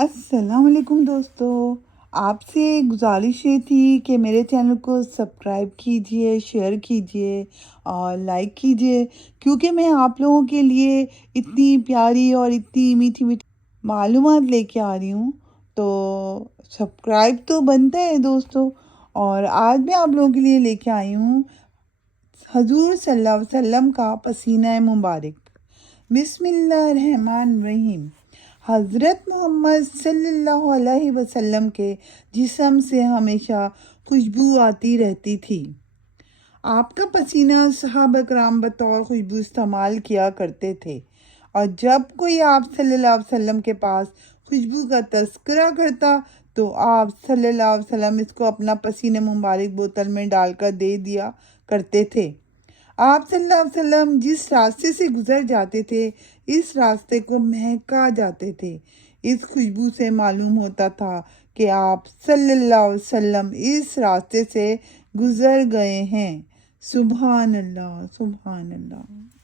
السلام علیکم دوستو، آپ سے گزارش یہ تھی کہ میرے چینل کو سبسکرائب کیجئے، شیئر کیجئے اور لائک کیجئے، کیونکہ میں آپ لوگوں کے لیے اتنی پیاری اور اتنی میٹھی میٹھی معلومات لے کے آ رہی ہوں، تو سبسکرائب تو بنتا ہے دوستو۔ اور آج میں آپ لوگوں کے لیے لے کے آئی ہوں حضور صلی اللہ علیہ وسلم کا پسینہ مبارک۔ بسم اللہ الرحمن الرحیم۔ حضرت محمد صلی اللہ علیہ وسلم کے جسم سے ہمیشہ خوشبو آتی رہتی تھی۔ آپ کا پسینہ صحابہ کرام بطور خوشبو استعمال کیا کرتے تھے، اور جب کوئی آپ صلی اللہ علیہ وسلم کے پاس خوشبو کا تذکرہ کرتا تو آپ صلی اللہ علیہ وسلم اس کو اپنا پسینہ مبارک بوتل میں ڈال کر دے دیا کرتے تھے۔ آپ صلی اللہ علیہ وسلم جس راستے سے گزر جاتے تھے اس راستے کو مہکا جاتے تھے۔ اس خوشبو سے معلوم ہوتا تھا کہ آپ صلی اللہ علیہ وسلم اس راستے سے گزر گئے ہیں۔ سبحان اللہ، سبحان اللہ۔